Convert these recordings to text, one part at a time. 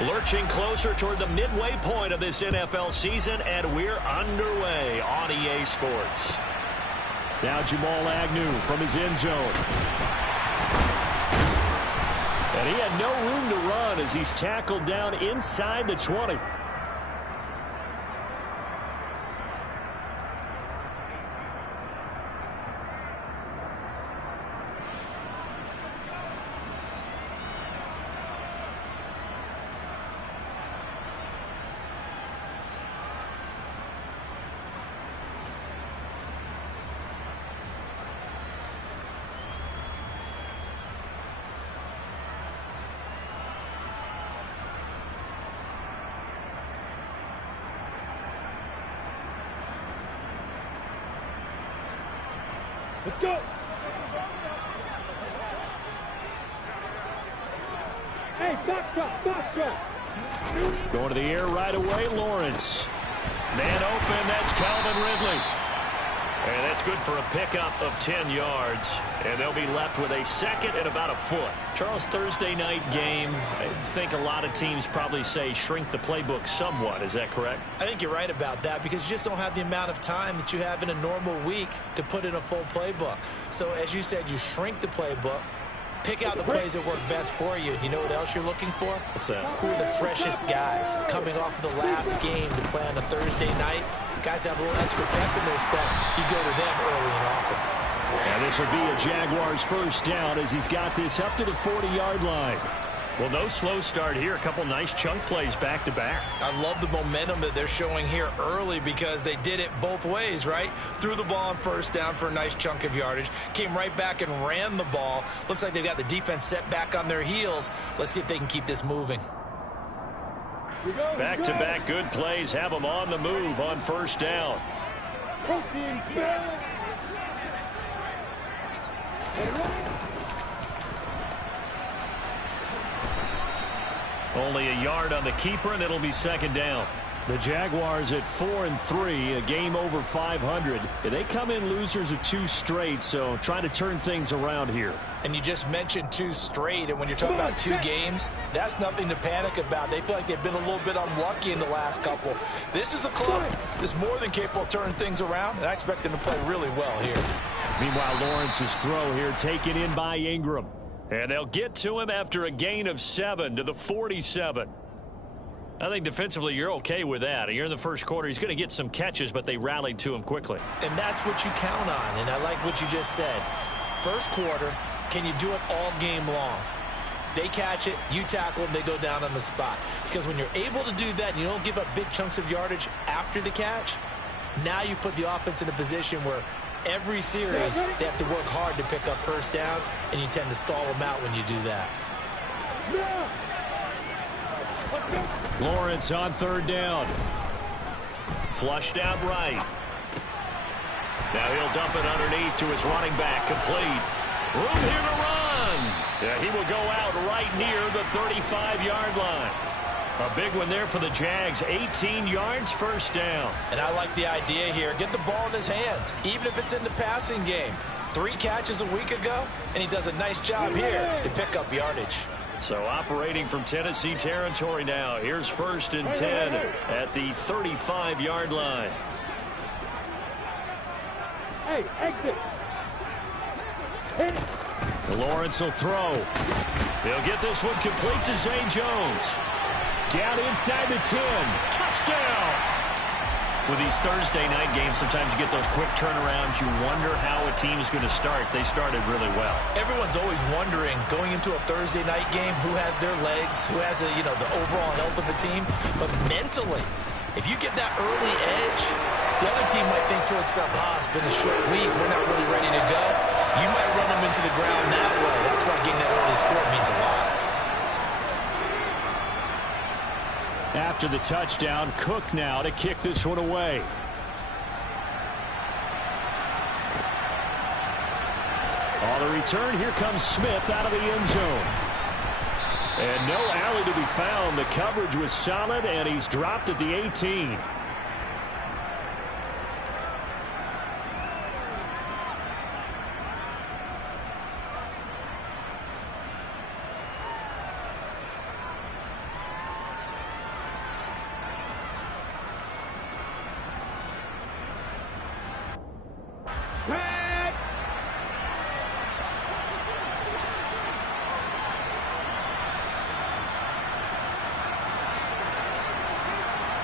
Lurching closer toward the midway point of this NFL season, and we're underway on EA Sports. Now Jamal Agnew from his end zone. And he had no room to run as he's tackled down inside the 20. Let's go. Hey, box truck. Going to the air right away, Lawrence. Man open, that's Calvin Ridley. And that's good for a pickup of 10 yards. And they'll be left with a second and about a foot. Charles, Thursday night game, I think a lot of teams probably say shrink the playbook somewhat. Is that correct? I think you're right about that because you just don't have the amount of time that you have in a normal week to put in a full playbook. So as you said, you shrink the playbook, pick out the plays that work best for you. You know what else you're looking for? What's that? Who are the freshest guys coming off of the last game to play on a Thursday night? Guys have a little extra pep in their step. You go to them early and often. And this will be a Jaguars first down as he's got this up to the 40-yard line. Well, no slow start here. A couple nice chunk plays back-to-back. I love the momentum that they're showing here early because they did it both ways, right? Threw the ball on first down for a nice chunk of yardage. Came right back and ran the ball. Looks like they've got the defense set back on their heels. Let's see if they can keep this moving. Back-to-back good plays have them on the move on first down. Only a yard on the keeper, and it'll be second down. The Jaguars at 4-3, a game over 500. They come in losers of 2 straight, so trying to turn things around here. And you just mentioned 2 straight, and when you're talking about 2 games, that's nothing to panic about. They feel like they've been a little bit unlucky in the last couple. This is a club that's more than capable of turning things around, and I expect them to play really well here. Meanwhile, Lawrence's throw here taken in by Ingram. And they'll get to him after a gain of 7 to the 47. I think defensively you're okay with that. You're in the first quarter. He's going to get some catches, but they rallied to him quickly. And that's what you count on, and I like what you just said. First quarter, can you do it all game long? They catch it, you tackle them, they go down on the spot. Because when you're able to do that and you don't give up big chunks of yardage after the catch, now you put the offense in a position where every series they have to work hard to pick up first downs, and you tend to stall them out when you do that. Lawrence on third down. Flushed out right. Now he'll dump it underneath to his running back. Complete. Room here to run. Yeah, he will go out right near the 35-yard line. A big one there for the Jags. 18 yards, first down. And I like the idea here. Get the ball in his hands, even if it's in the passing game. 3 catches a week ago, and he does a nice job here to pick up yardage. So operating from Tennessee territory now. Here's first and 10 at the 35-yard line. Hey, exit. Lawrence will throw. He'll get this one complete to Zay Jones. Down inside the 10. Touchdown! With these Thursday night games, sometimes you get those quick turnarounds. You wonder how a team is going to start. They started really well. Everyone's always wondering, going into a Thursday night game, who has their legs, who has the overall health of a team. But mentally, if you get that early edge, the other team might think to itself, it's been a short week. We're not really ready to go. You might run them into the ground that way. That's why getting that early score means a lot. After the touchdown, Cook now to kick this one away. On the return, here comes Smith out of the end zone. And no alley to be found. The coverage was solid, and he's dropped at the 18.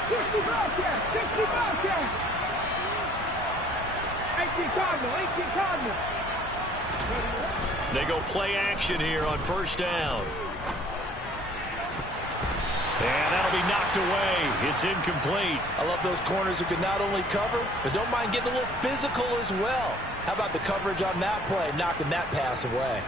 60 Bobcat! 60 Bobcat! 18 Cardinal! 18 Cardinal! They go play action here on first down. And that'll be knocked away. It's incomplete. I love those corners who can not only cover, but don't mind getting a little physical as well. How about the coverage on that play, knocking that pass away?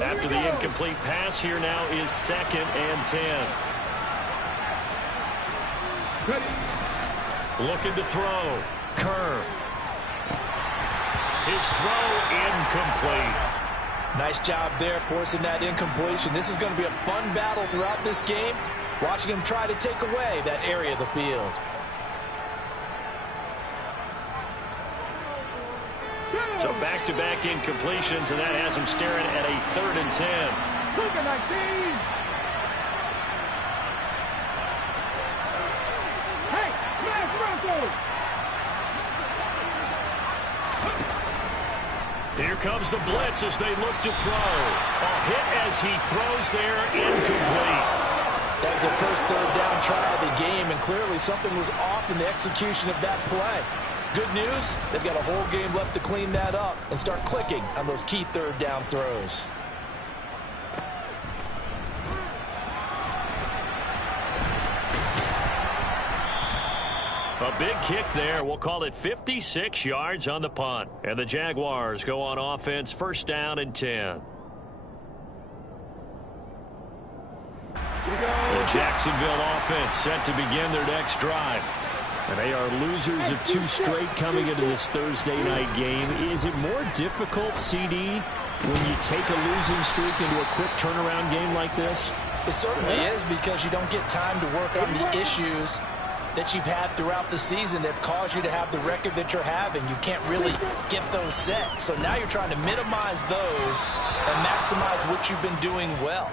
After the incomplete pass, here now is 2nd and 10. Looking to throw. Kerr. His throw incomplete. Nice job there forcing that incompletion. This is going to be a fun battle throughout this game. Watching him try to take away that area of the field. So back-to-back incompletions, and that has him staring at a 3rd and 10. Look at 19! Hey, smash Broncos! Here comes the blitz as they look to throw. A hit as he throws there, incomplete. That was the first 3rd down try of the game, and clearly something was off in the execution of that play. Good news, they've got a whole game left to clean that up and start clicking on those key 3rd down throws. A big kick there. We'll call it 56 yards on the punt. And the Jaguars go on offense, 1st down and 10. The Jacksonville offense set to begin their next drive. And they are losers of 2 straight coming into this Thursday night game. Is it more difficult, CD, when you take a losing streak into a quick turnaround game like this? It certainly is, because you don't get time to work on the issues that you've had throughout the season that have caused you to have the record that you're having. You can't really get those set. So now you're trying to minimize those and maximize what you've been doing well.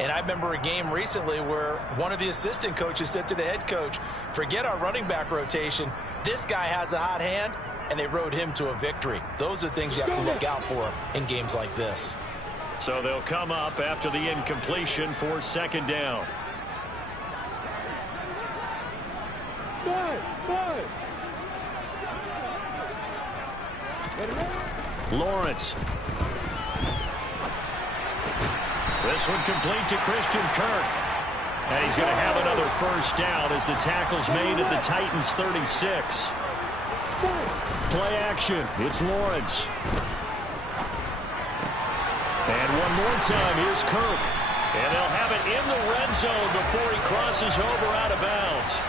And I remember a game recently where one of the assistant coaches said to the head coach, forget our running back rotation. This guy has a hot hand, and they rode him to a victory. Those are things you have to look out for in games like this. So they'll come up after the incompletion for 2nd down. 5. Lawrence. This one complete to Christian Kirk. And he's going to have another 1st down as the tackle's made at the Titans' 36. Play action. It's Lawrence. And one more time, here's Kirk. And they'll have it in the red zone before he crosses over out of bounds.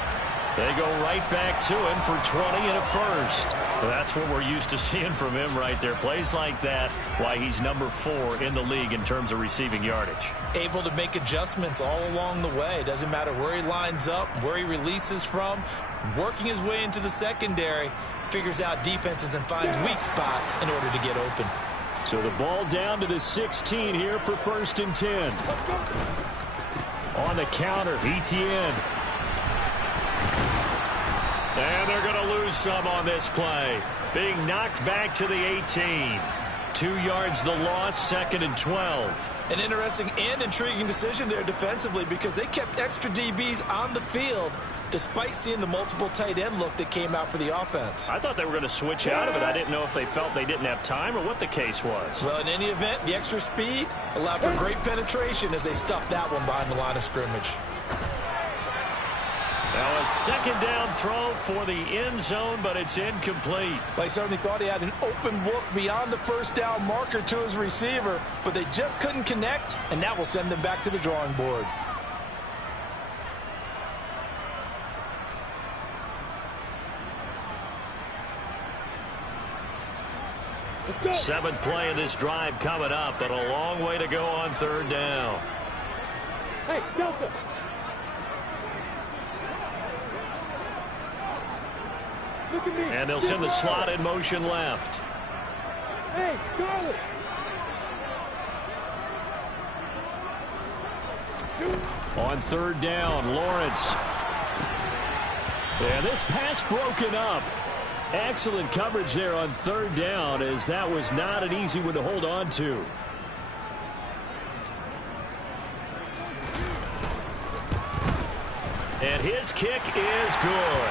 They go right back to him for 20 and a 1st. That's what we're used to seeing from him right there. Plays like that, why he's number 4 in the league in terms of receiving yardage. Able to make adjustments all along the way. Doesn't matter where he lines up, where he releases from. Working his way into the secondary, figures out defenses and finds weak spots in order to get open. So the ball down to the 16 here for 1st and 10. On the counter, Etienne. And they're going to lose some on this play. Being knocked back to the 18. 2 yards the loss, 2nd and 12. An interesting and intriguing decision there defensively, because they kept extra DBs on the field despite seeing the multiple tight end look that came out for the offense. I thought they were going to switch out of it. I didn't know if they felt they didn't have time or what the case was. Well, in any event, the extra speed allowed for great penetration as they stuffed that one behind the line of scrimmage. Now a 2nd down throw for the end zone, but it's incomplete. They certainly thought he had an open look beyond the 1st down marker to his receiver, but they just couldn't connect, and that will send them back to the drawing board. 7th play of this drive coming up, but a long way to go on 3rd down. Hey, Delta. Look at me. And they'll send the slot in motion left. Hey, Charlie. On third down, Lawrence. Yeah, this pass broken up. Excellent coverage there on third down, as that was not an easy one to hold on to. And his kick is good.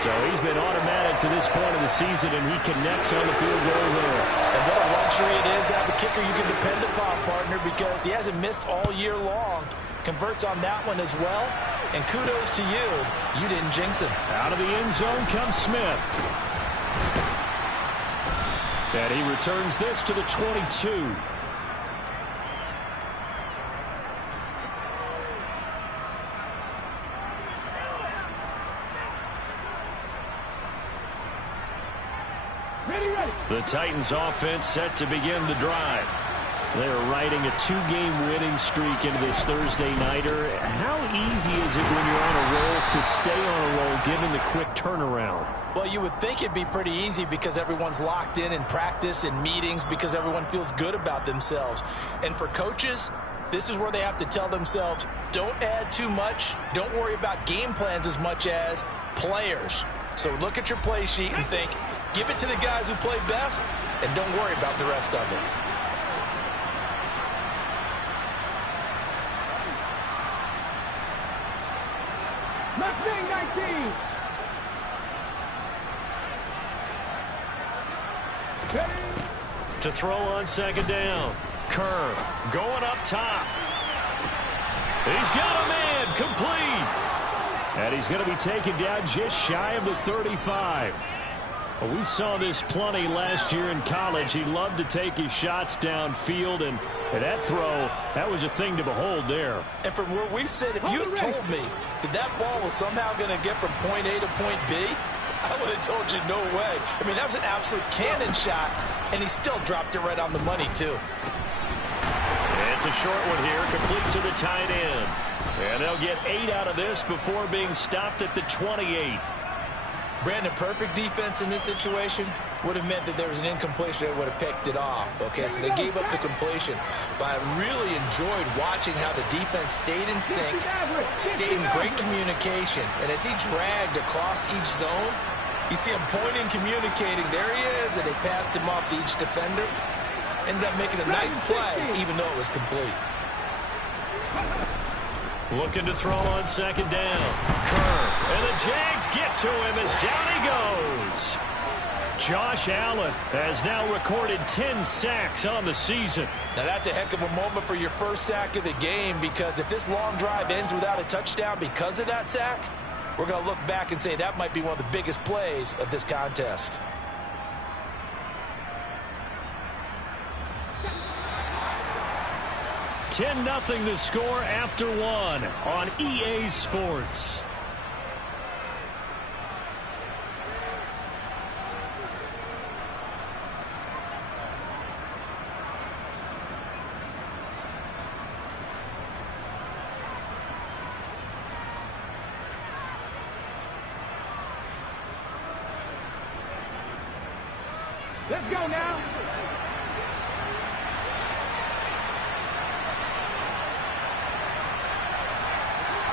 So he's been automatic to this point of the season, and he connects on the field goal there. And what a luxury it is to have a kicker you can depend upon, partner, because he hasn't missed all year long. Converts on that one as well. And kudos to you. You didn't jinx him. Out of the end zone comes Smith. And he returns this to the 22. The Titans offense set to begin the drive. They're riding a 2-game winning streak into this Thursday nighter. How easy is it when you're on a roll to stay on a roll given the quick turnaround? Well, you would think it'd be pretty easy because everyone's locked in practice and meetings because everyone feels good about themselves. And for coaches, this is where they have to tell themselves, don't add too much. Don't worry about game plans as much as players. So look at your play sheet and think, give it to the guys who play best, and don't worry about the rest of it. Mustang 19. To throw on second down. Kerr going up top. He's got a man complete. And he's going to be taken down just shy of the 35. Well, we saw this plenty last year in college. He loved to take his shots downfield, and that throw, that was a thing to behold there. And from where we sit, if you had told me that ball was somehow going to get from point A to point B, I would have told you no way. I mean, that was an absolute cannon shot, and he still dropped it right on the money, too. It's a short one here, complete to the tight end. And they'll get 8 out of this before being stopped at the 28. Brandon, perfect defense in this situation would have meant that there was an incompletion that would have picked it off. Okay, so they gave up the completion. But I really enjoyed watching how the defense stayed in sync, stayed in great communication. And as he dragged across each zone, you see him pointing, communicating. There he is, and they passed him off to each defender. Ended up making a nice play, even though it was complete. Looking to throw on second down. Kerr. And the Jags get to him as down he goes. Josh Allen has now recorded 10 sacks on the season. Now that's a heck of a moment for your first sack of the game, because if this long drive ends without a touchdown because of that sack, we're going to look back and say that might be one of the biggest plays of this contest. $10-0 the score after one on EA Sports. Let's go now.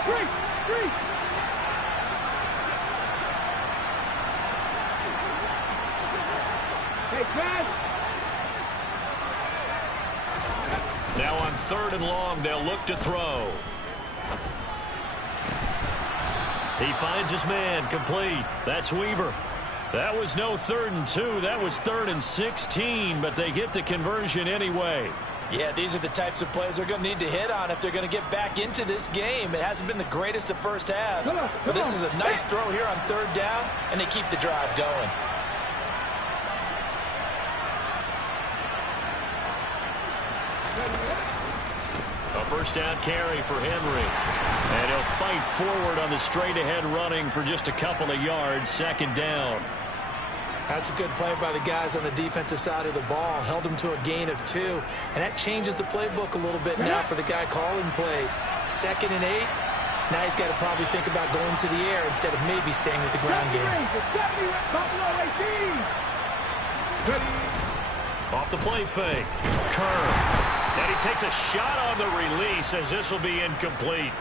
Three. Hey, pass. Now on 3rd and long, they'll look to throw. He finds his man, complete. That's Weaver. That was no 3rd and 2. That was 3rd and 16, but they get the conversion anyway. Yeah, these are the types of plays they're going to need to hit on if they're going to get back into this game. It hasn't been the greatest of first halves, but this is a nice throw here on 3rd down, and they keep the drive going. A first down carry for Henry. And he'll fight forward on the straight-ahead running for just a couple of yards. 2nd down. That's a good play by the guys on the defensive side of the ball. Held them to a gain of 2. And that changes the playbook a little bit now for the guy calling plays. 2nd and 8. Now he's got to probably think about going to the air instead of maybe staying with the ground game. Off the play fake. Kerr. And he takes a shot on the release as this will be incomplete.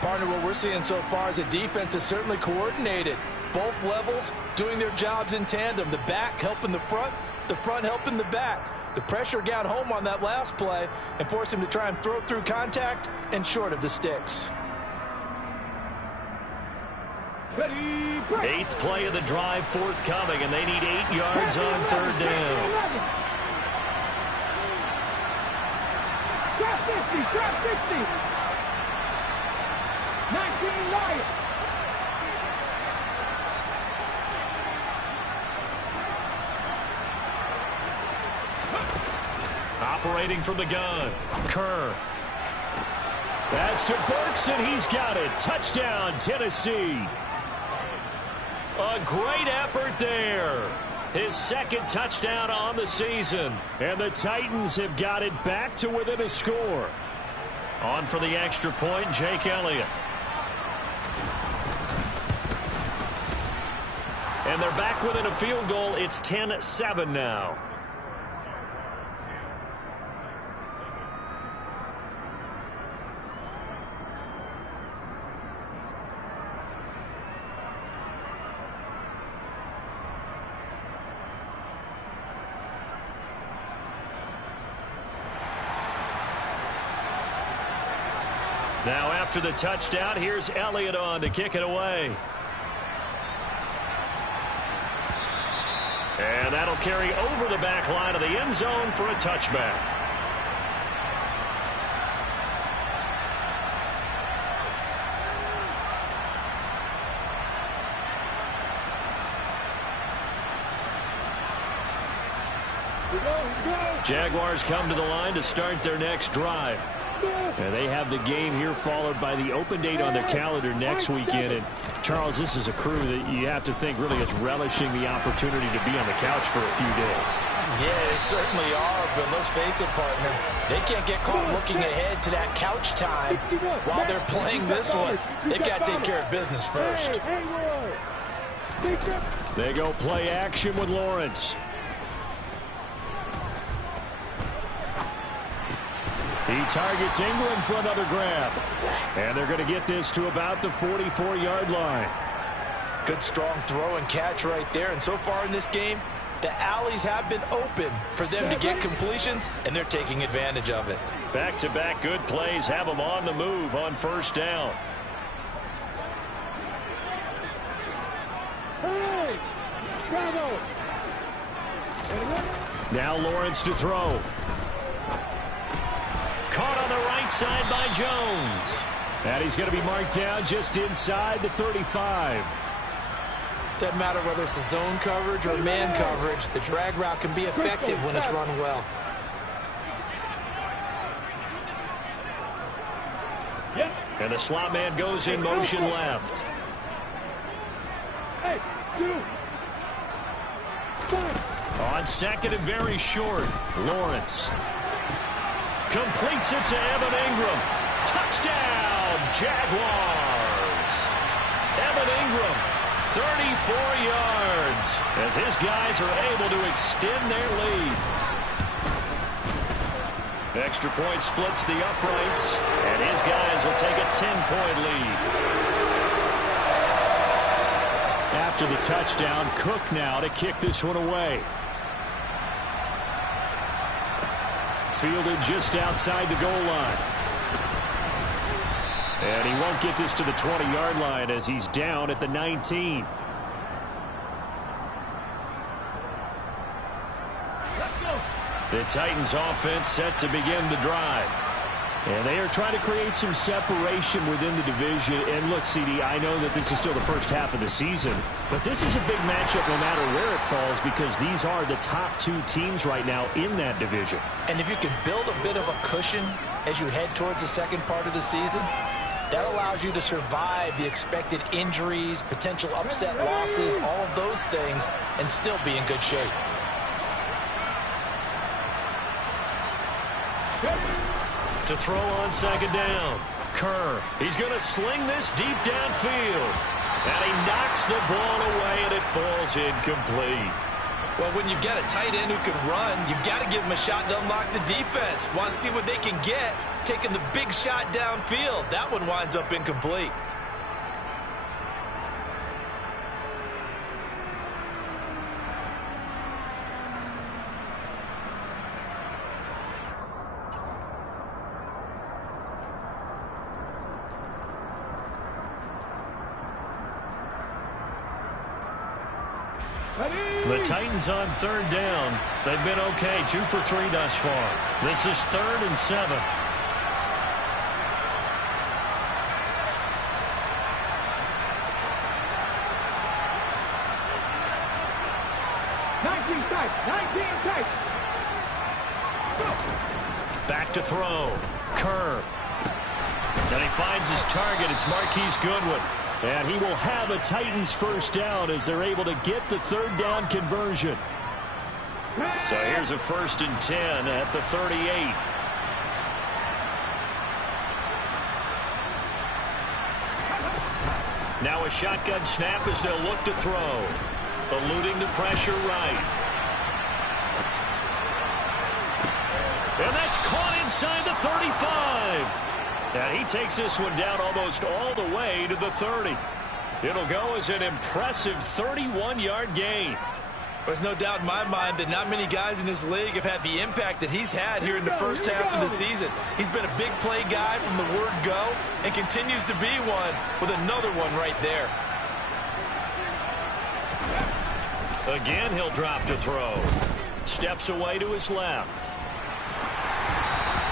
Partner, what we're seeing so far is the defense is certainly coordinated. Both levels doing their jobs in tandem. The back helping the front helping the back. The pressure got home on that last play and forced him to try and throw through contact and short of the sticks. Ready, break. 8th play of the drive forthcoming, and they need 8 yards on 3rd down. Drop 50, drop 50. 19 Lions. Operating from the gun, Kerr. That's to Burks, and he's got it. Touchdown, Tennessee. A great effort there. His 2nd touchdown on the season. And the Titans have got it back to within a score. On for the extra point, Jake Elliott. And they're back within a field goal. It's 10-7 now. Now after the touchdown, here's Elliott on to kick it away. And that'll carry over the back line of the end zone for a touchback. Jaguars come to the line to start their next drive. And they have the game here followed by the open date on their calendar next weekend. And, Charles, this is a crew that you have to think really is relishing the opportunity to be on the couch for a few days. Yeah, they certainly are, but let's face it, partner. They can't get caught looking ahead to that couch time while they're playing this one. They've got to take care of business first. They go play action with Lawrence. He targets Ingram for another grab. And they're going to get this to about the 44-yard line. Good strong throw and catch right there. And so far in this game, the alleys have been open for them to get completions, and they're taking advantage of it. Back-to-back good plays have them on the move on 1st down. Now Lawrence to throw. Caught on the right side by Jones. And he's going to be marked down just inside the 35. Doesn't matter whether it's a zone coverage or man coverage, the drag route can be effective when it's run well. And the slot man goes in motion left. On 2nd and very short, Lawrence completes it to Evan Ingram. Touchdown, Jaguars. Evan Ingram, 34 yards, as his guys are able to extend their lead. Extra point splits the uprights, and his guys will take a 10-point lead. After the touchdown, Cook now to kick this one away. Fielded just outside the goal line. And he won't get this to the 20-yard line as he's down at the 19. The Titans offense set to begin the drive. And they are trying to create some separation within the division. And look, CD, I know that this is still the first half of the season, but this is a big matchup no matter where it falls because these are the top 2 teams right now in that division. And if you can build a bit of a cushion as you head towards the second part of the season, that allows you to survive the expected injuries, potential upset losses, all of those things, and still be in good shape. To throw on 2nd down, Kerr. He's going to sling this deep downfield. And he knocks the ball away, and it falls incomplete. Well, when you've got a tight end who can run, you've got to give him a shot to unlock the defense. Want to see what they can get, taking the big shot downfield. That one winds up incomplete. The Titans on third down. They've been okay, 2 for 3 thus far. This is 3rd and 7. Back to throw. Curve. And he finds his target. It's Marquise Goodwin. And he will have a Titans first down as they're able to get the third down conversion. So here's a 1st and 10 at the 38. Now a shotgun snap as they'll look to throw. Eluding the pressure right. And that's caught inside the 35. And he takes this one down almost all the way to the 30. It'll go as an impressive 31-yard gain. There's no doubt in my mind that not many guys in this league have had the impact that he's had here in the first half of the season. He's been a big play guy from the word go and continues to be one with another one right there. Again, he'll drop to throw. Steps away to his left.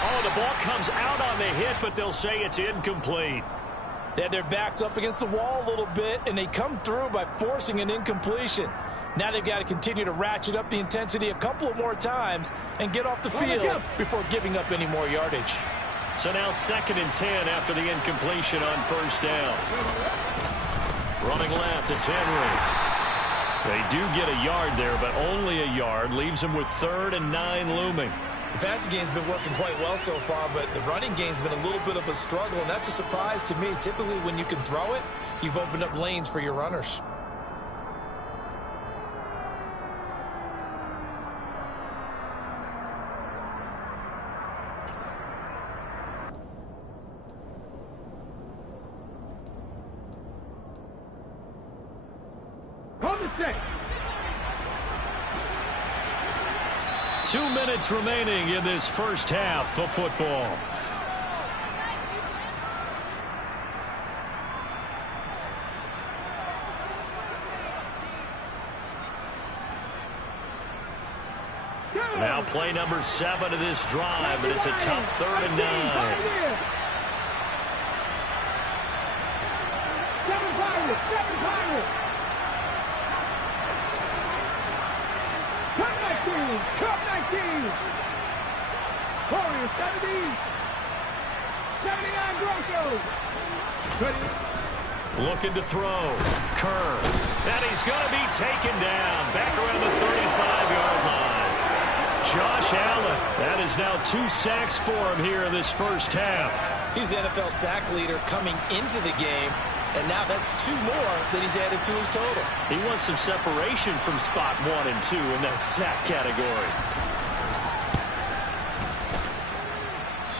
Oh, the ball comes out on the hit, but they'll say it's incomplete. They had their backs up against the wall a little bit, and they come through by forcing an incompletion. Now they've got to continue to ratchet up the intensity a couple of more times and get off the field before giving up any more yardage. So now 2nd and 10 after the incompletion on first down. Running left, it's Henry. They do get a yard there, but only a yard. Leaves them with 3rd and 9 looming. The passing game's been working quite well so far, but the running game's been a little bit of a struggle, and that's a surprise to me. Typically, when you can throw it, you've opened up lanes for your runners. Hold the set. 2 minutes remaining in this first half of football. Now play number 7 of this drive, and it's a tough 3rd and 9. 7 Pirates. Cup 19. Warriors 70. 79 Broncos. Looking to throw. Curve. And he's going to be taken down. Back around the 35-yard line. Josh Allen. That is now 2 sacks for him here in this first half. He's the NFL sack leader coming into the game. And now that's 2 more that he's added to his total. He wants some separation from spot 1 and 2 in that sack category.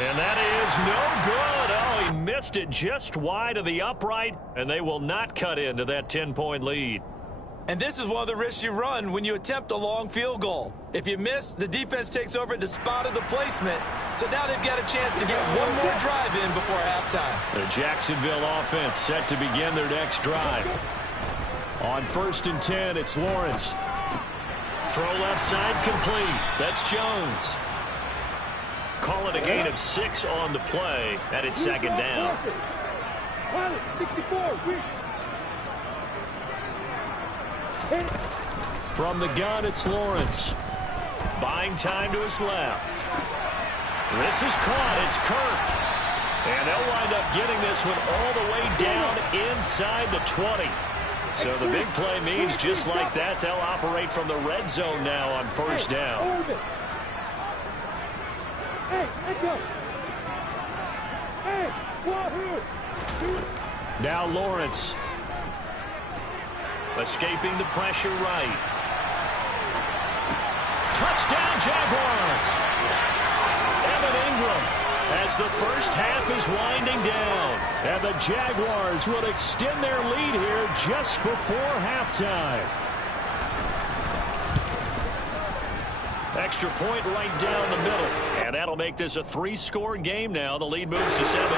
And that is no good. Oh, he missed it just wide of the upright, and they will not cut into that 10-point lead. And this is one of the risks you run when you attempt a long field goal. If you miss, the defense takes over at the spot of the placement. So now they've got a chance to get one more drive in before halftime. The Jacksonville offense set to begin their next drive. On 1st and 10, it's Lawrence. Throw left side complete. That's Jones. Call it a gain of 6 on the play, and it's 2nd down. 64. From the gun, it's Lawrence. Buying time to his left. This is caught. It's Kirk. And they'll wind up getting this one all the way down inside the 20. So the big play means just like that, they'll operate from the red zone now on first down. Now Lawrence. Escaping the pressure right. Touchdown, Jaguars. Evan Ingram, as the first half is winding down. And the Jaguars will extend their lead here just before halftime. Extra point right down the middle. And that'll make this a 3-score game now. The lead moves to 17.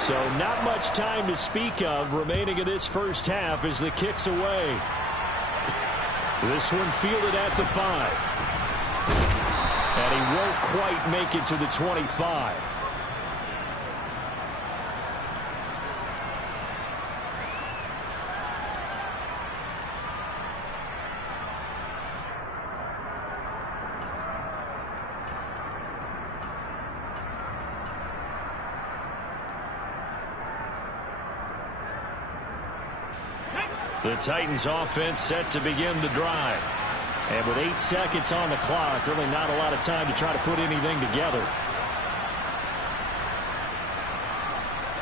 So not much time to speak of remaining in this first half as the kick's away. This one fielded at the 5. And he won't quite make it to the 25. The Titans offense set to begin the drive. And with 8 seconds on the clock, really not a lot of time to try to put anything together.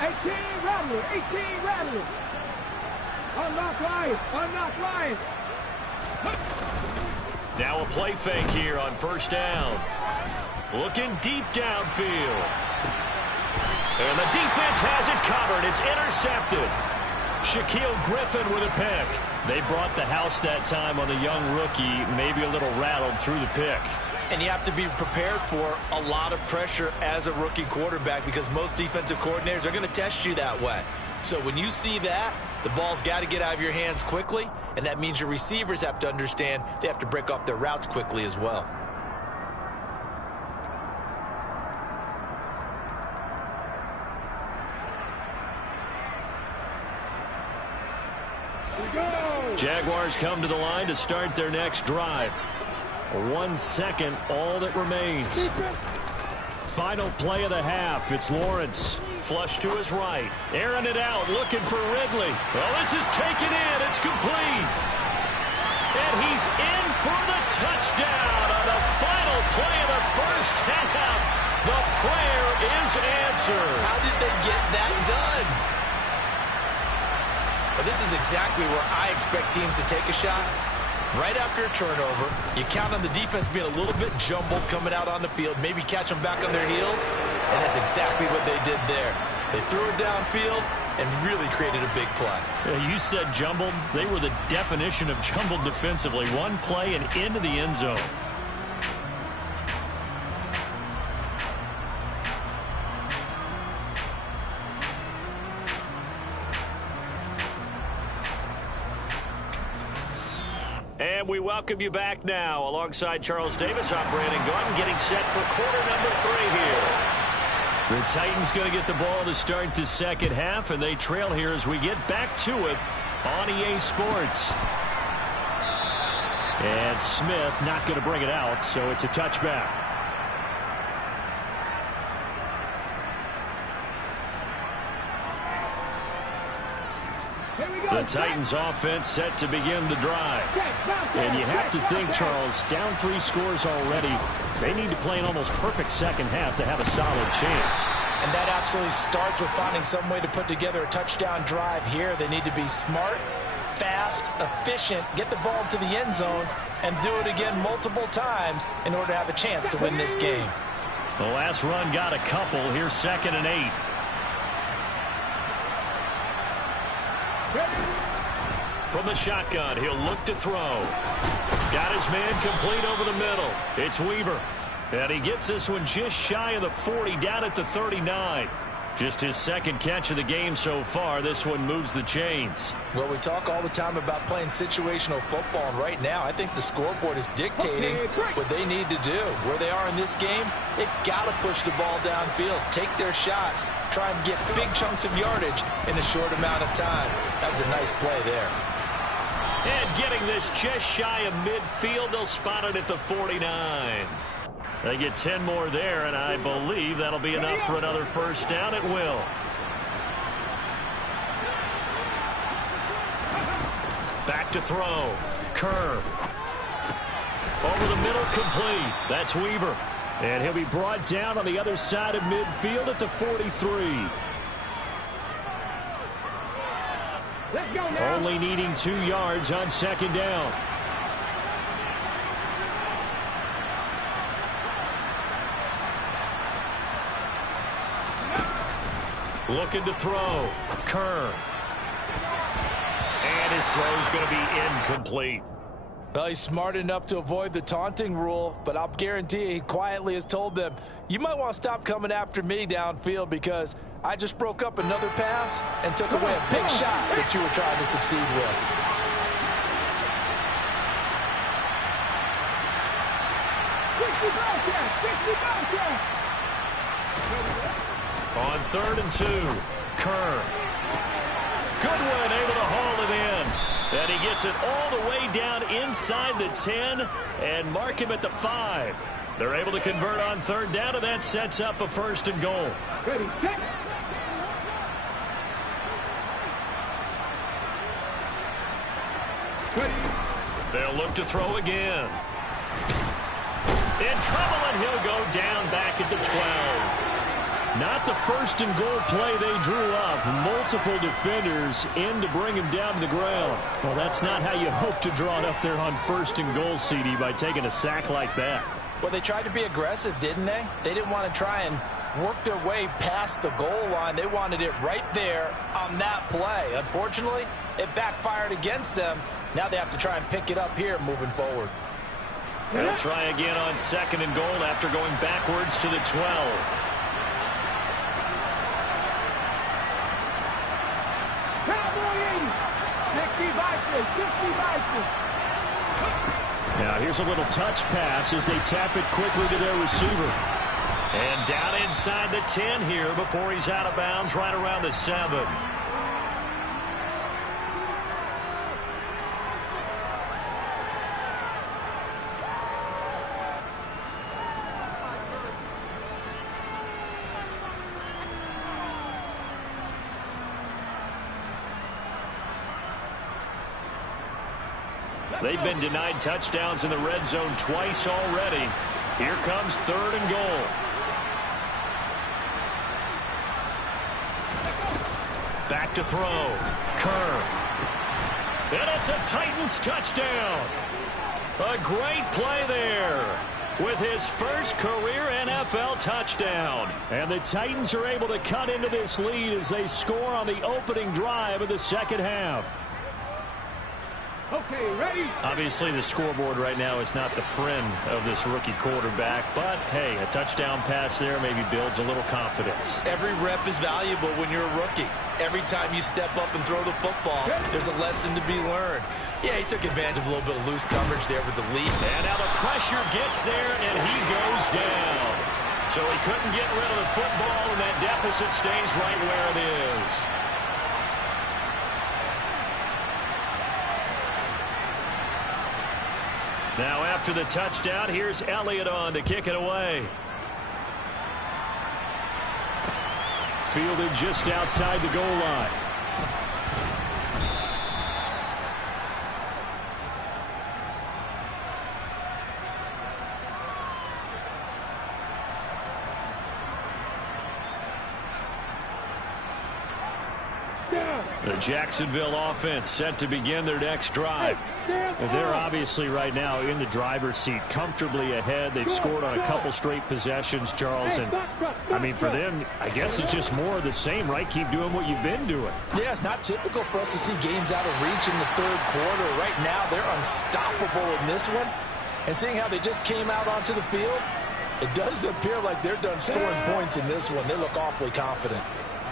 18 Rattler, 18 Rattler. Unlock Lions, unlock Lions. Now a play fake here on first down. Looking deep downfield. And the defense has it covered. It's intercepted. Shaquille Griffin with a pick. They brought the house that time on the young rookie, maybe a little rattled through the pick. And you have to be prepared for a lot of pressure as a rookie quarterback because most defensive coordinators are going to test you that way. So when you see that, the ball's got to get out of your hands quickly, and that means your receivers have to understand they have to break off their routes quickly as well. Jaguars come to the line to start their next drive. 1 second, all that remains. Final play of the half. It's Lawrence. Flush to his right. Airing it out, looking for Ridley. Well, this is taken in. It's complete. And he's in for the touchdown on the final play of the first half. The prayer is answered. How did they get that done? Well, this is exactly where I expect teams to take a shot. Right after a turnover, you count on the defense being a little bit jumbled coming out on the field, maybe catch them back on their heels, and that's exactly what they did there. They threw it downfield and really created a big play. Yeah, you said jumbled. They were the definition of jumbled defensively. One play and into the end zone. And we welcome you back now. Alongside Charles Davis, I'm Brandon Gaudin, getting set for quarter number 3 here. The Titans going to get the ball to start the second half, and they trail here as we get back to it on EA Sports. And Smith not going to bring it out, so it's a touchback. The Titans offense set to begin the drive. And you have to think, Charles, down 3 scores already. They need to play an almost perfect second half to have a solid chance. And that absolutely starts with finding some way to put together a touchdown drive here. They need to be smart, fast, efficient, get the ball to the end zone, and do it again multiple times in order to have a chance to win this game. The last run got a couple. Here's 2nd and 8. From the shotgun, he'll look to throw. Got his man complete over the middle. It's Weaver. And he gets this one just shy of the 40, down at the 39. Just his 2nd catch of the game so far. This one moves the chains. Well, we talk all the time about playing situational football, and right now I think the scoreboard is dictating what they need to do. Where they are in this game, they've got to push the ball downfield, take their shots, try and get big chunks of yardage in a short amount of time. That was a nice play there. And getting this just shy of midfield, they'll spot it at the 49. They get 10 more there, and I believe that'll be enough for another first down. It will. Back to throw. Kerr. Over the middle, complete. That's Weaver. And he'll be brought down on the other side of midfield at the 43. Let's go now. Only needing 2 yards on 2nd down. Looking to throw. Kern. And his throw's going to be incomplete. Well, he's smart enough to avoid the taunting rule, but I'll guarantee he quietly has told them, you might want to stop coming after me downfield because I just broke up another pass and took away a big shot that you were trying to succeed with. On 3rd and 2, Kern. Goodwin able to haul it in. And he gets it all the way down inside the 10 and mark him at the 5. They're able to convert on 3rd down, and that sets up a 1st and goal. Ready, set. They'll look to throw again. In trouble, and he'll go down back at the 12. Not the 1st and goal play they drew up. Multiple defenders in to bring him down to the ground. Well, that's not how you hope to draw it up there on 1st and goal, CD, by taking a sack like that. Well, they tried to be aggressive, didn't they? They didn't want to try and work their way past the goal line. They wanted it right there on that play. Unfortunately, it backfired against them. Now they have to try and pick it up here moving forward. They'll try again on 2nd and goal after going backwards to the 12. Now here's a little touch pass as they tap it quickly to their receiver. And down inside the 10 here before he's out of bounds right around the 7. They've been denied touchdowns in the red zone twice already. Here comes 3rd and goal. Back to throw. Kern. And it's a Titans touchdown. A great play there with his first career NFL touchdown. And the Titans are able to cut into this lead as they score on the opening drive of the 2nd half. Okay, ready? Obviously, the scoreboard right now is not the friend of this rookie quarterback, but hey, a touchdown pass there maybe builds a little confidence. Every rep is valuable when you're a rookie. Every time you step up and throw the football, there's a lesson to be learned. Yeah, he took advantage of a little bit of loose coverage there with the lead. And now the pressure gets there, and he goes down. So he couldn't get rid of the football, and that deficit stays right where it is. Now after the touchdown, here's Elliott on to kick it away. Fielded just outside the goal line. The Jacksonville offense set to begin their next drive. They're obviously right now in the driver's seat, comfortably ahead. They've scored on a couple straight possessions, Charles. And, I mean, for them, I guess it's just more of the same, right? Keep doing what you've been doing. Yeah, it's not typical for us to see games out of reach in the 3rd quarter. Right now, they're unstoppable in this one. And seeing how they just came out onto the field, it does appear like they're done scoring points in this one. They look awfully confident.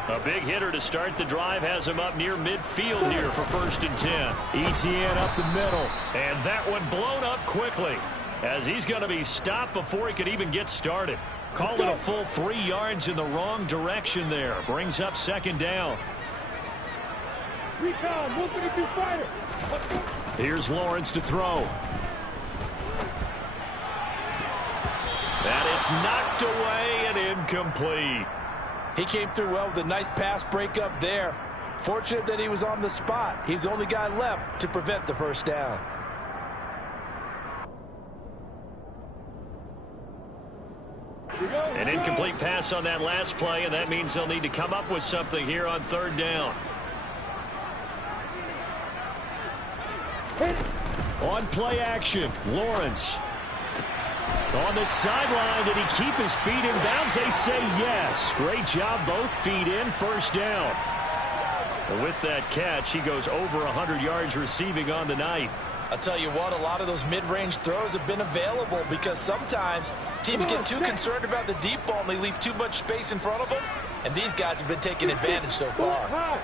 A big hitter to start the drive has him up near midfield here for 1st and 10. ETN up the middle. And that one blown up quickly as he's going to be stopped before he could even get started. Call it a full 3 yards in the wrong direction there. Brings up 2nd down. Here's Lawrence to throw. And it's knocked away and incomplete. He came through well with a nice pass breakup there. Fortunate that he was on the spot. He's the only guy left to prevent the 1st down. An incomplete pass on that last play, and that means they'll need to come up with something here on 3rd down. On play action, Lawrence. On the sideline, did he keep his feet in bounds? They say yes. Great job, both feet in, first down. With that catch, he goes over 100 yards receiving on the night. I'll tell you what, a lot of those mid-range throws have been available because sometimes teams get too concerned about the deep ball and they leave too much space in front of them, and these guys have been taking advantage so far.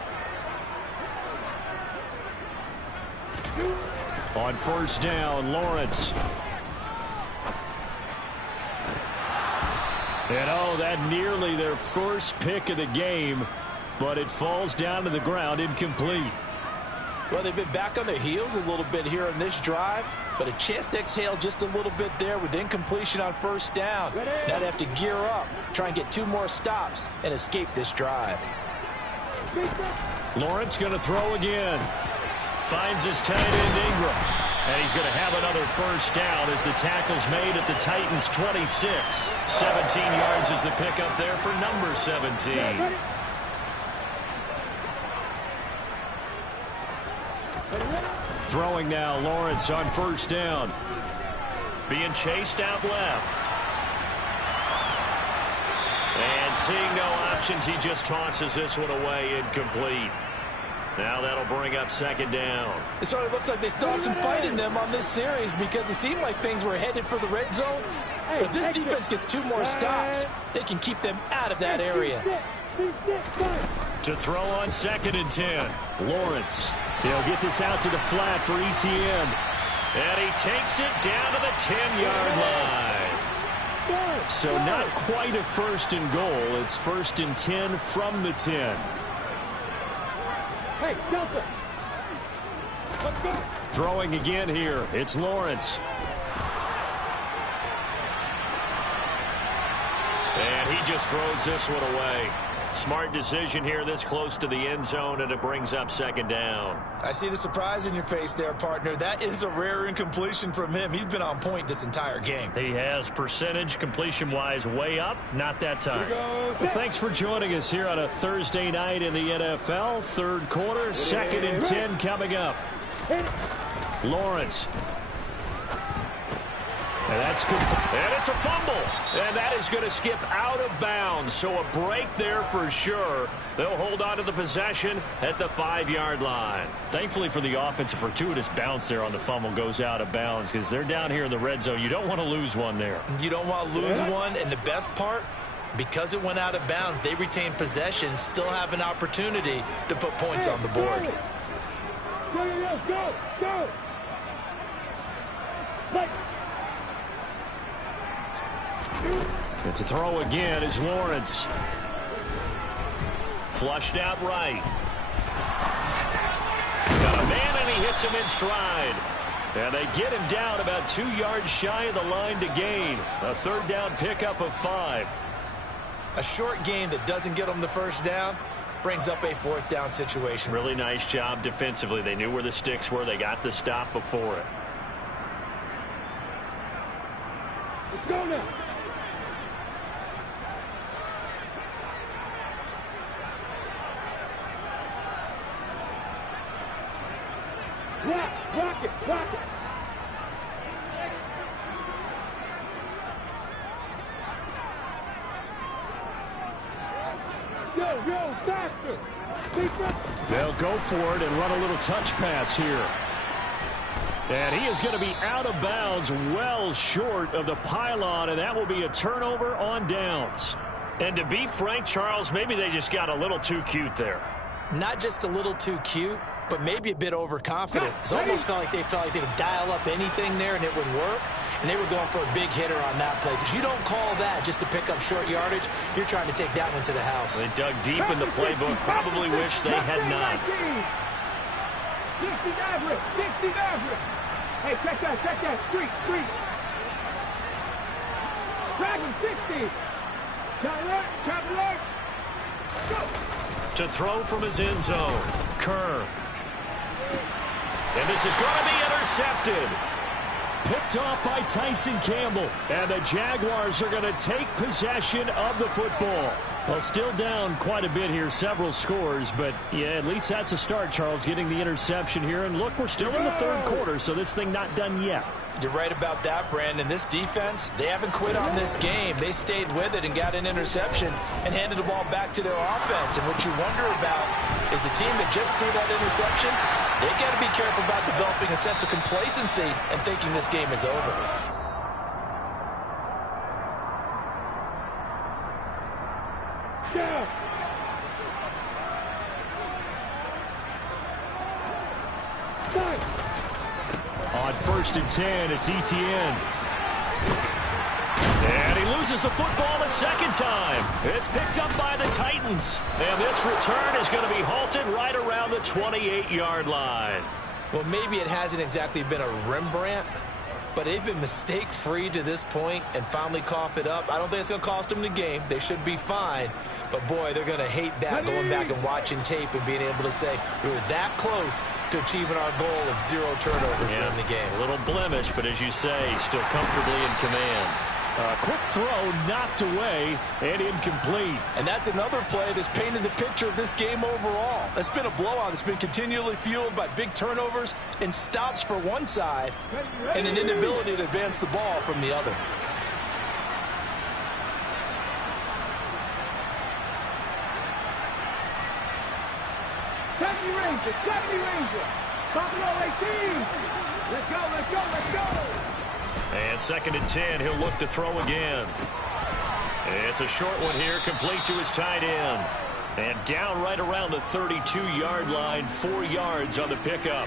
On first down, Lawrence. And oh, that nearly their first pick of the game, but it falls down to the ground incomplete. Well, they've been back on their heels a little bit here in this drive, but a chance to exhale just a little bit there with incompletion on first down. Now they have to gear up, try and get 2 more stops, and escape this drive. Lawrence going to throw again. Finds his tight end Ingram. And he's going to have another first down as the tackle's made at the Titans' 26. 17 yards is the pickup there for number 17. Throwing now, Lawrence on first down. Being chased out left. And seeing no options, he just tosses this one away, incomplete. Now that'll bring up second down. It sort of looks like they still have some fight in them on this series because it seemed like things were headed for the red zone. But if this defense gets 2 more stops, they can keep them out of that area. To throw on second and 10. Lawrence. He'll get this out to the flat for Etienne. And he takes it down to the 10-yard line. So not quite a first and goal. It's first and 10 from the 10. Hey, Delta. Let's go. Throwing again here. It's Lawrence. And he just throws this one away. Smart decision here this close to the end zone, and it brings up second down. I see the surprise in your face there, partner. That is a rare incompletion from him. He's been on point this entire game. He has percentage completion-wise way up. Not that time. Well, thanks for joining us here on a Thursday night in the NFL. Third quarter, second and 10 coming up. Lawrence. And that's good. And it's a fumble. And that is going to skip out of bounds. So a break there for sure. They'll hold on to the possession at the 5-yard line. Thankfully for the offense, a fortuitous bounce there on the fumble goes out of bounds because they're down here in the red zone. You don't want to lose one there. You don't want to lose one. And the best part, because it went out of bounds, they retain possession, still have an opportunity to put points on the board. Go. It's a throw again is Lawrence. Flushed out right. Got a man, and he hits him in stride. And they get him down about 2 yards shy of the line to gain. A third down pickup of 5. A short gain that doesn't get them the first down brings up a 4th down situation. Really nice job defensively. They knew where the sticks were. They got the stop before it. Let's go now. Rock it. Go, faster. They'll go for it and run a little touch pass here. And he is going to be out of bounds well short of the pylon, and that will be a turnover on downs. And to be frank, Charles, maybe they just got a little too cute there. Not just a little too cute, but maybe a bit overconfident. It almost felt like they could dial up anything there and it would work. And they were going for a big hitter on that play because you don't call that just to pick up short yardage. You're trying to take that one to the house. They dug deep in the playbook. Probably wish they had not. 60 average. Hey, check that. Street. Drag him, 60. Traveler. Go. To throw from his end zone. Kerr. And this is going to be intercepted. Picked off by Tyson Campbell. And the Jaguars are going to take possession of the football. Well, still down quite a bit here, several scores, but yeah, at least that's a start, Charles, getting the interception here. And look, we're still in the third quarter, so this thing not done yet. You're right about that, Brandon. This defense, they haven't quit on this game. They stayed with it and got an interception and handed the ball back to their offense. And what you wonder about is the team that just threw that interception, they got to be careful about developing a sense of complacency and thinking this game is over. Yeah. Start. On 1st and 10, it's Etienne. And he loses the football a second time. It's picked up by the Titans. And this return is going to be halted right around the 28-yard line. Well, maybe it hasn't exactly been a Rembrandt, but they've been mistake-free to this point and finally cough it up. I don't think it's going to cost them the game. They should be fine. But, boy, they're going to hate that, going back and watching tape and being able to say we were that close to achieving our goal of 0 turnovers during the game. A little blemish, but as you say, still comfortably in command. Quick throw knocked away and incomplete. And that's another play that's painted the picture of this game overall. It's been a blowout. It's been continually fueled by big turnovers and stops for one side and an inability to advance the ball from the other. Deputy Ranger, Deputy Ranger. Buffalo 18. Let's go, let's go, let's go. And 2nd and 10, he'll look to throw again. It's a short one here, complete to his tight end. And down right around the 32-yard line, 4 yards on the pickup.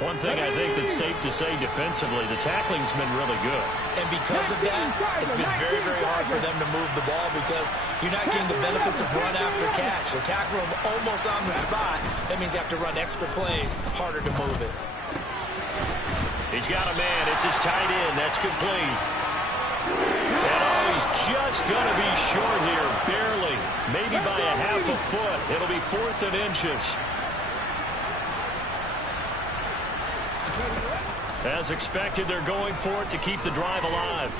One thing I think that's safe to say defensively, the tackling's been really good. And because of that, it's been very, very hard for them to move the ball because you're not getting the benefits of run after catch. They're tackling them almost on the spot. That means you have to run extra plays, harder to move it. He's got a man. It's his tight end. That's complete. And he's just going to be short here, barely. Maybe by a half a foot. It'll be 4th and inches. As expected, they're going for it to keep the drive alive.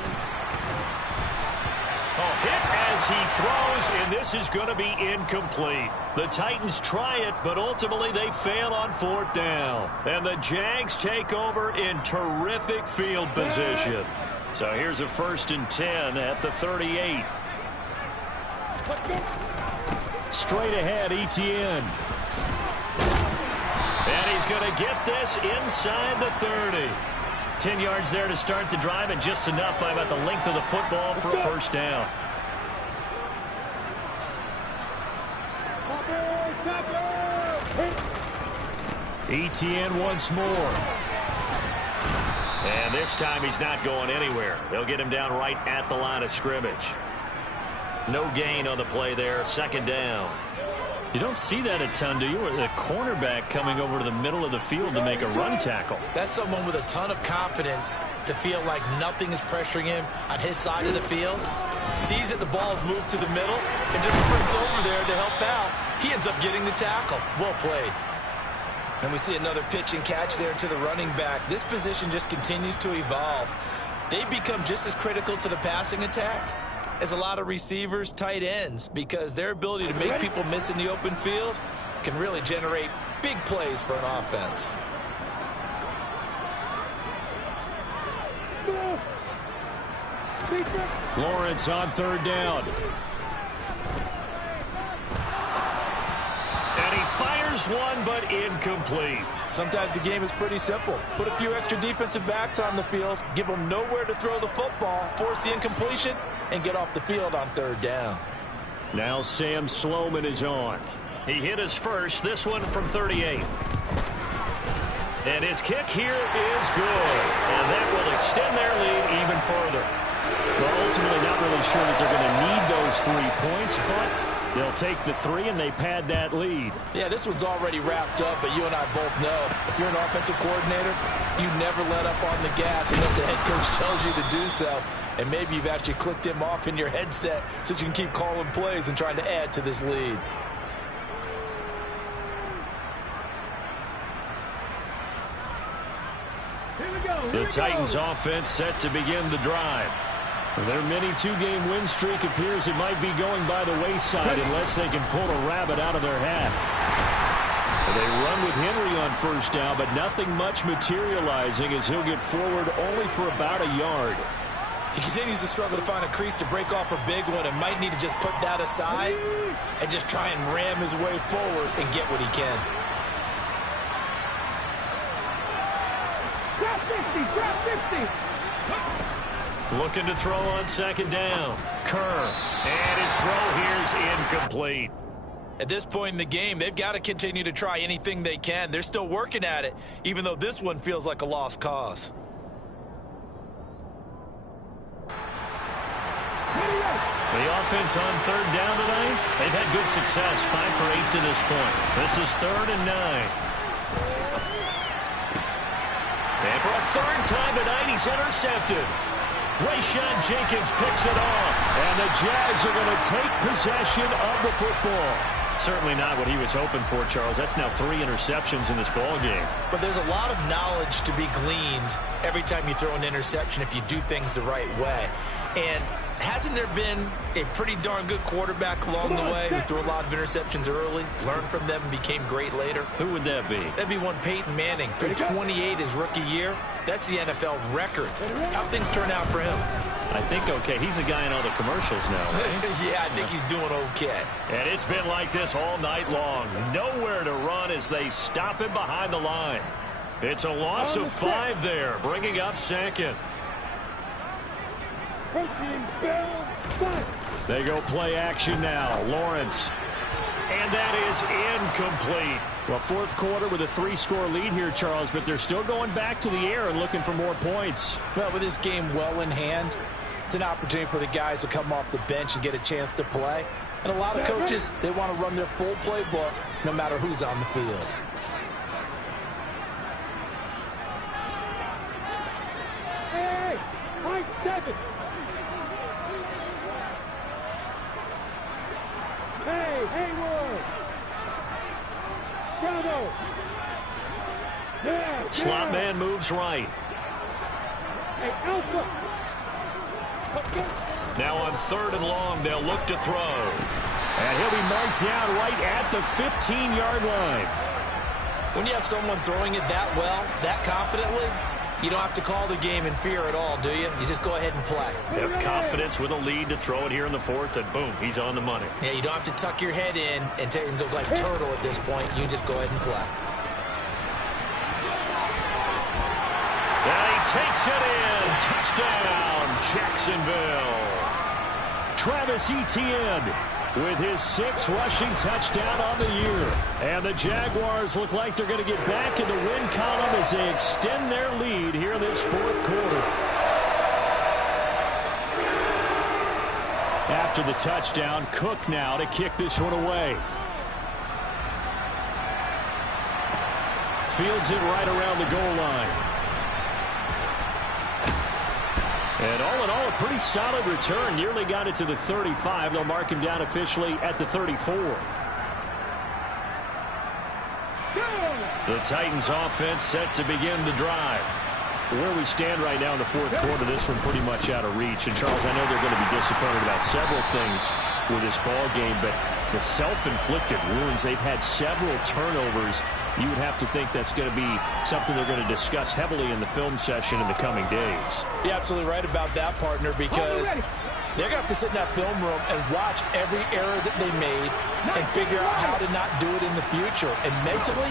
Hit as he throws, and this is going to be incomplete. The Titans try it, but ultimately they fail on 4th down. And the Jags take over in terrific field position. So here's a 1st and 10 at the 38. Straight ahead, Etienne. And he's going to get this inside the 30. 10 yards there to start the drive, and just enough by about the length of the football for a 1st down. Etienne once more. And this time he's not going anywhere. They'll get him down right at the line of scrimmage. No gain on the play there. 2nd down. You don't see that a ton, do you? With a cornerback coming over to the middle of the field to make a run tackle. That's someone with a ton of confidence to feel like nothing is pressuring him on his side of the field. Sees that the ball's moved to the middle and just sprints over there to help out. He ends up getting the tackle. Well played. And we see another pitch and catch there to the running back. This position just continues to evolve. They become just as critical to the passing attack as a lot of receivers, tight ends, because their ability to make people miss in the open field can really generate big plays for an offense. Lawrence on 3rd down. And he fires one, but incomplete. Sometimes the game is pretty simple. Put a few extra defensive backs on the field, give them nowhere to throw the football, force the incompletion, and get off the field on 3rd down. Now Sam Sloman is on. He hit his first, this one from 38. And his kick here is good. And that will extend their lead even further. Well, ultimately not really sure that they're going to need those 3 points, but they'll take the 3 and they pad that lead. Yeah, this one's already wrapped up, but you and I both know if you're an offensive coordinator, you never let up on the gas unless the head coach tells you to do so. And maybe you've actually clicked him off in your headset so you can keep calling plays and trying to add to this lead. The Titans offense set to begin the drive. Their mini two-game win streak appears it might be going by the wayside unless they can pull a rabbit out of their hat. They run with Henry on first down, but nothing much materializing as he'll get forward only for about a yard. He continues to struggle to find a crease to break off a big one and might need to just put that aside and just try and ram his way forward and get what he can. Drop 50, drop 50. Looking to throw on second down. Kerr. And his throw here's incomplete. At this point in the game, they've got to continue to try anything they can. They're still working at it, even though this one feels like a lost cause. The offense on third down tonight, they've had good success, 5 for 8 to this point. This is 3rd and 9. And for a third time tonight, he's intercepted. Rayshon Jenkins picks it off. And the Jags are going to take possession of the football. Certainly not what he was hoping for, Charles. That's now 3 interceptions in this ball game. But there's a lot of knowledge to be gleaned every time you throw an interception if you do things the right way. And hasn't there been a pretty darn good quarterback along the way who threw a lot of interceptions early, learned from them, and became great later? Who would that be? That'd be one Peyton Manning. Threw 28 his rookie year. That's the NFL record. How things turn out for him? I think okay. He's the guy in all the commercials now, right? Yeah, I think he's doing okay. And it's been like this all night long. Nowhere to run as they stop him behind the line. It's a loss of 5 there, bringing up second. They go play action now. Lawrence. And that is incomplete. Well, fourth quarter with a 3-score lead here, Charles, but they're still going back to the air and looking for more points. Well, with this game well in hand, it's an opportunity for the guys to come off the bench and get a chance to play. And a lot of coaches, they want to run their full playbook no matter who's on the field. Hey, Mike 7. Hey, Haywood. Bravo. Yeah, Slot man moves right. Hey, Alpha. Now on 3rd and long, they'll look to throw. And he'll be marked down right at the 15-yard line. When you have someone throwing it that well, that confidently, you don't have to call the game in fear at all, do you? You just go ahead and play. They have confidence with a lead to throw it here in the 4th, and boom, he's on the money. Yeah, you don't have to tuck your head in and go like turtle at this point. You just go ahead and play. And he takes it in. Touchdown, Jacksonville. Travis Etienne with his 6th rushing touchdown on the year. And the Jaguars look like they're going to get back in the win column as they extend their lead here in this 4th quarter. After the touchdown, Cook now to kick this one away. Fields it right around the goal line. And all in all, a pretty solid return. Nearly got it to the 35. They'll mark him down officially at the 34. The Titans offense set to begin the drive. Where we stand right now in the 4th quarter, this one pretty much out of reach. And, Charles, I know they're going to be disappointed about several things with this ball game, but the self-inflicted wounds, they've had several turnovers. You would have to think that's going to be something they're going to discuss heavily in the film session in the coming days. You're absolutely right about that, partner, because they're going to have to sit in that film room and watch every error that they made and figure out how to not do it in the future. And mentally,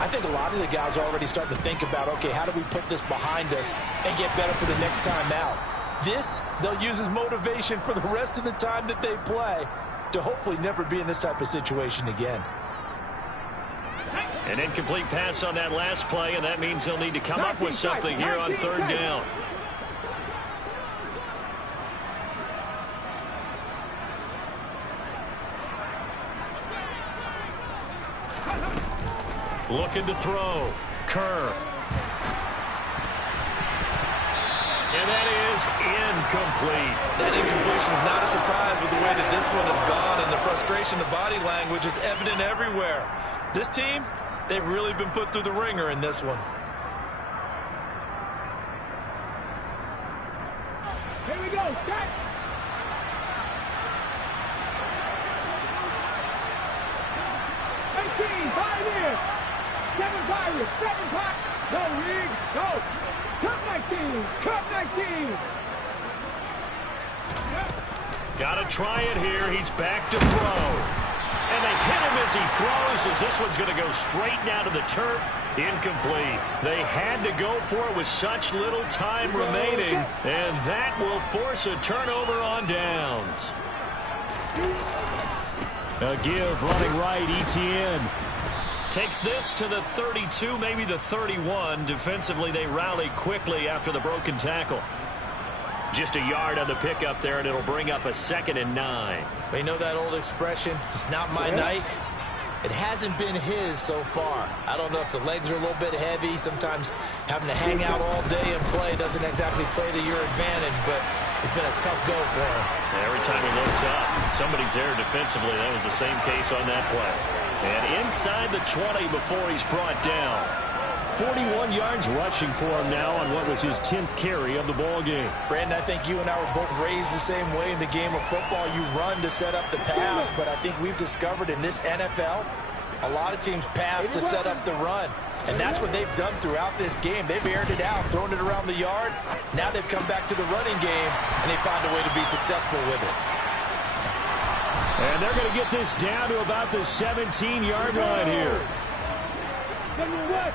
I think a lot of the guys are already starting to think about, okay, how do we put this behind us and get better for the next time out? This, they'll use as motivation for the rest of the time that they play to hopefully never be in this type of situation again. An incomplete pass on that last play, and that means they'll need to come up with something here on 3rd down. Looking to throw. Kerr. And that is incomplete. That incompletion is not a surprise with the way that this one has gone, and the frustration of body language is evident everywhere. This team, they've really been put through the ringer in this one. Set. 18, 5 in. 7 Pirates, 7 Pirates. No, Reed, go. Cut 19, cut 19. Got to try it here. He's back to throw. And they hit him as he throws, as this one's going to go straight down to the turf. Incomplete. They had to go for it with such little time remaining, and that will force a turnover on downs. A give running right, ETN. Takes this to the 32, maybe the 31. Defensively, they rally quickly after the broken tackle. Just a yard on the pickup there, and it'll bring up a 2nd and 9. We know that old expression, it's not my night. It hasn't been his so far. I don't know if the legs are a little bit heavy. Sometimes having to hang out all day and play doesn't exactly play to your advantage, but it's been a tough go for him. Every time he looks up, somebody's there defensively. That was the same case on that play. And inside the 20 before he's brought down. 41 yards rushing for him now on what was his 10th carry of the ball game. Brandon, I think you and I were both raised the same way in the game of football. You run to set up the pass, but I think we've discovered in this NFL, a lot of teams pass to set up the run. And that's what they've done throughout this game. They've aired it out, thrown it around the yard. Now they've come back to the running game, and they found a way to be successful with it. And they're going to get this down to about the 17-yard line here. Number 1.